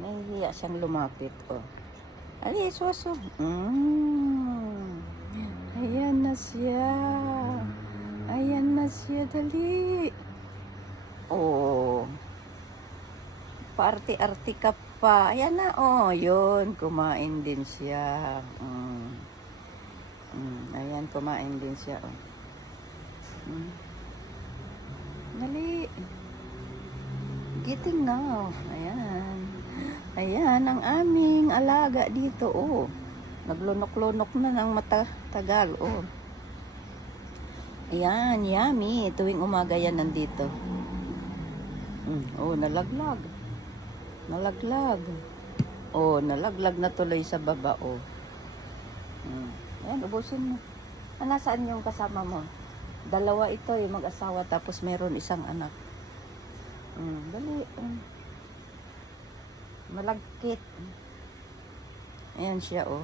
Nahihiya siyang lumapit, oh. Alis, waso. Ayan na siya. Ayan na siya, dali. Oh. Paarte-arte ka pa. Ayan na, oh. Yun, kumain din siya. Ayan, kumain din siya, oh. Dali. Getting now. Ayan. Ayan ang aming alaga dito, oh. Naglunok-lunok na ng matagal, oh. Ayan, yummy. Tuwing umaga yan nandito. Oh, nalaglag. Nalaglag. Oh, nalaglag na tuloy sa baba, oh. Ayan, ubusin mo. Nasaan yung kasama mo? Dalawa ito, yung mag-asawa, tapos meron isang anak. Dali. Malagkit. Ayan siya, oh.